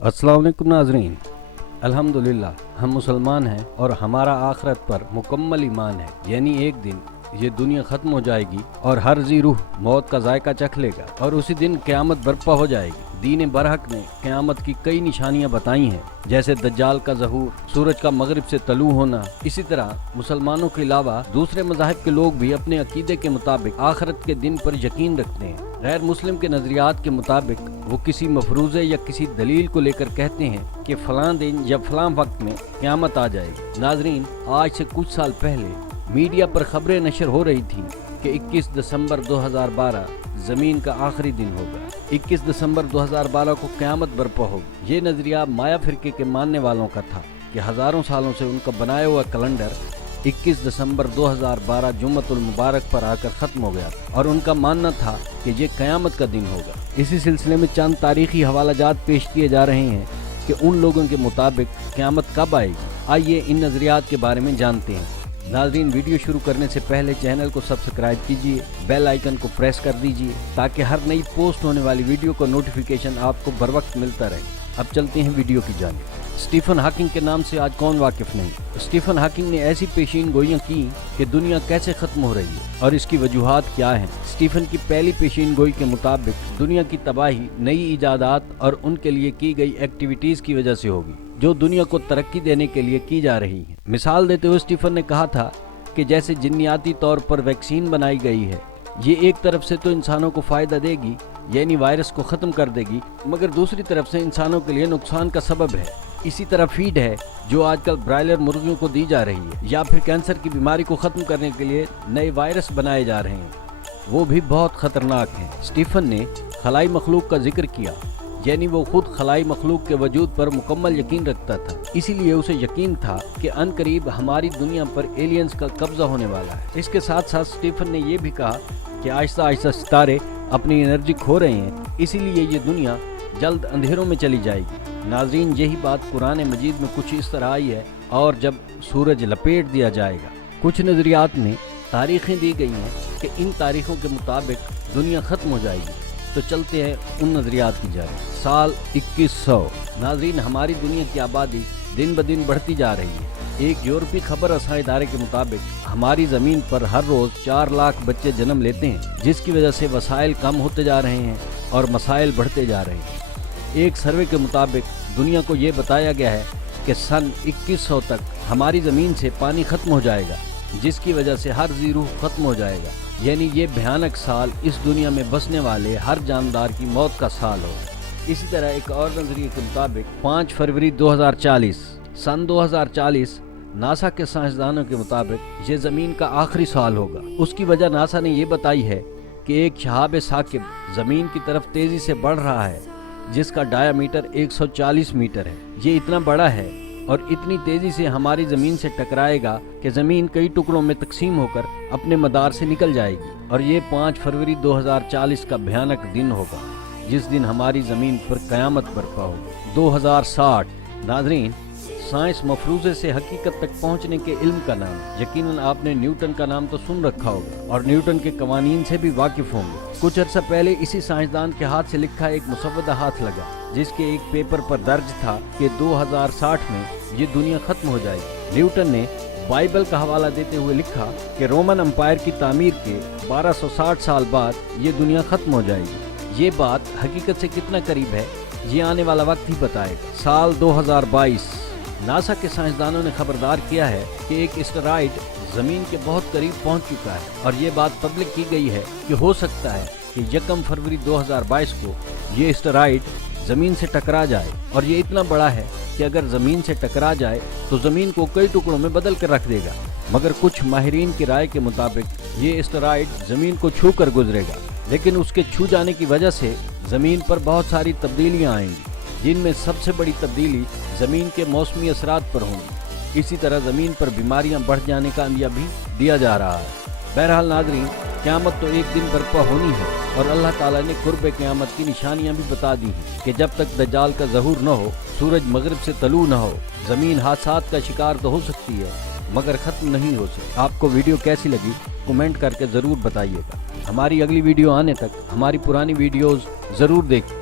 अस्सलाम वालेकुम नाज़रीन। अल्हम्दुलिल्लाह हम मुसलमान हैं और हमारा आखिरत पर मुकम्मल ईमान है, यानी एक दिन ये दुनिया ख़त्म हो जाएगी और हर जी रूह मौत का जायका चख लेगा और उसी दिन क़यामत बर्पा हो जाएगी। दीन बरहक ने क़यामत की कई निशानियां बताई हैं, जैसे दज्जाल का ज़हूर, सूरज का मगरिब से तलू होना। इसी तरह मुसलमानों के अलावा दूसरे मज़ाहिब के लोग भी अपने अकीदे के मुताबिक आखिरत के दिन पर यकीन रखते हैं। गैर मुस्लिम के नज़रियात के मुताबिक वो किसी मफरूज़े या किसी दलील को लेकर कहते हैं कि फ़लाँ दिन या फ़लाँ वक्त में क़यामत आ जाएगी। नाज़रीन, आज से कुछ साल पहले मीडिया पर खबरें नशर हो रही थी कि 21 दिसंबर 2012 ज़मीन का आखिरी दिन होगा। 21 दिसंबर 2012 को क़यामत बर्पा होगी। ये नज़रिया माया फ़िरके के मानने वालों का था कि हज़ारों सालों से उनका बनाया हुआ कैलेंडर 21 दिसंबर 2012 जुम्मतुल मुबारक पर आकर ख़त्म हो गया था और उनका मानना था कि ये क़यामत का दिन होगा। इसी सिलसिले में चंद तारीख़ी हवालाजात पेश किए जा रहे हैं कि उन लोगों के मुताबिक क़यामत कब आएगी। आइए इन नज़रियात के बारे में जानते हैं। नाज़रीन, वीडियो शुरू करने से पहले चैनल को सब्सक्राइब कीजिए, बेल आइकन को प्रेस कर दीजिए ताकि हर नई पोस्ट होने वाली वीडियो का नोटिफिकेशन आपको बर वक्त मिलता रहे। अब चलते हैं वीडियो की जानिब। स्टीफन हॉकिंग के नाम से आज कौन वाकिफ़ नहीं। स्टीफन हॉकिंग ने ऐसी पेशीन गोइयाँ की कि दुनिया कैसे ख़त्म हो रही है और इसकी वजूहात क्या हैं। स्टीफन की पहली पेशीन गोई के मुताबिक दुनिया की तबाही नई ईजादात और उनके लिए की गई एक्टिविटीज़ की वजह से होगी जो दुनिया को तरक्की देने के लिए की जा रही है। मिसाल देते हुए स्टीफन ने कहा था कि जैसे जिन्नियाती तौर पर वैक्सीन बनाई गई है, ये एक तरफ से तो इंसानों को फ़ायदा देगी, यानी वायरस को ख़त्म कर देगी, मगर दूसरी तरफ से इंसानों के लिए नुकसान का सबब है। इसी तरह फीड है जो आजकल ब्रायलर मुर्गियों को दी जा रही है, या फिर कैंसर की बीमारी को ख़त्म करने के लिए नए वायरस बनाए जा रहे हैं, वो भी बहुत ख़तरनाक हैं। स्टीफन ने खलाई मखलूक का जिक्र किया, यानी वो खुद खलाई मखलूक के वजूद पर मुकम्मल यकीन रखता था, इसीलिए उसे यकीन था कि अनकरीब हमारी दुनिया पर एलियंस का कब्जा होने वाला है। इसके साथ साथ स्टीफन ने यह भी कहा कि आहिस्ता आहिस्ता सितारे अपनी एनर्जी खो रहे हैं, इसीलिए ये दुनिया जल्द अंधेरों में चली जाएगी। नाज़रीन, यही बात कुरान मजीद में कुछ इस तरह आई है, और जब सूरज लपेट दिया जाएगा। कुछ नज़रियात में तारीखें दी गई हैं कि इन तारीखों के मुताबिक दुनिया ख़त्म हो जाएगी। तो चलते हैं उन नज़रियात की जानिब। साल 2100। नाज़रीन, हमारी दुनिया की आबादी दिन ब दिन बढ़ती जा रही है। एक यूरोपीय खबर रसां इदारे के मुताबिक हमारी ज़मीन पर हर रोज़ 4 लाख बच्चे जन्म लेते हैं, जिसकी वजह से वसाइल कम होते जा रहे हैं और मसाइल बढ़ते जा रहे हैं। एक सर्वे के मुताबिक दुनिया को ये बताया गया है कि सन 2100 तक हमारी ज़मीन से पानी ख़त्म हो जाएगा, जिसकी वजह से हर जी रूह ख़त्म हो जाएगा, यानी ये भयानक साल इस दुनिया में बसने वाले हर जानदार की मौत का साल होगा। इसी तरह एक और नज़रिए के मुताबिक 5 फरवरी 2040 सन 2040 नासा के साइंसदानों के मुताबिक ये ज़मीन का आखिरी साल होगा। उसकी वजह नासा ने यह बताई है कि एक शहाब साकिब ज़मीन की तरफ तेज़ी से बढ़ रहा है, जिसका डायामीटर 140 मीटर है। ये इतना बड़ा है और इतनी तेज़ी से हमारी ज़मीन से टकराएगा कि ज़मीन कई टुकड़ों में तकसीम होकर अपने मदार से निकल जाएगी। और ये 5 फरवरी 2040 का भयानक दिन होगा, जिस दिन हमारी ज़मीन पर क़यामत बर्पा होगी। 2060। नाज़रीन, साइंस मफरूज़े से हकीकत तक पहुँचने के इल्म का नाम। यकीनन आपने न्यूटन का नाम तो सुन रखा होगा और न्यूटन के कवानीन से भी वाकिफ़ होंगे। कुछ अर्सा पहले इसी साइंसदान के हाथ से लिखा एक मुसव्वदा हाथ लगा, जिसके एक पेपर पर दर्ज था कि 2060 में ये दुनिया ख़त्म हो जाएगी। न्यूटन ने बाइबल का हवाला देते हुए लिखा कि रोमन अम्पायर की तामीर के 1260 साल बाद ये दुनिया ख़त्म हो जाएगी। ये बात हकीकत से कितना करीब है, ये आने वाला वक्त ही बताएगा। साल 2022। नासा के साइंसदानों ने खबरदार किया है कि एक एस्टेरॉयड ज़मीन के बहुत करीब पहुंच चुका है और ये बात पब्लिक की गई है कि हो सकता है कि 1 फरवरी 2022 को ये एस्टेरॉयड ज़मीन से टकरा जाए। और ये इतना बड़ा है कि अगर ज़मीन से टकरा जाए तो ज़मीन को कई टुकड़ों में बदल कर रख देगा, मगर कुछ माहिरीन की राय के मुताबिक ये एस्टेरॉयड ज़मीन को छू कर गुजरेगा, लेकिन उसके छू जाने की वजह से ज़मीन पर बहुत सारी तब्दीलियाँ आएंगी, जिनमें सबसे बड़ी तब्दीली ज़मीन के मौसमी असरात पर होंगी। इसी तरह ज़मीन पर बीमारियां बढ़ जाने का अंदिया भी दिया जा रहा है। बहरहाल नाज़रीन, क़यामत तो एक दिन बर्पा होनी है और अल्लाह ताला ने कुर्ब क़यामत की निशानियां भी बता दी हैं कि जब तक दज्जाल का ज़हूर न हो, सूरज मगरिब से तलू न हो, ज़मीन हादसात का शिकार तो हो सकती है मगर ख़त्म नहीं हो सकती। आपको वीडियो कैसी लगी कमेंट करके ज़रूर बताइएगा। हमारी अगली वीडियो आने तक हमारी पुरानी वीडियोज़ ज़रूर देखें।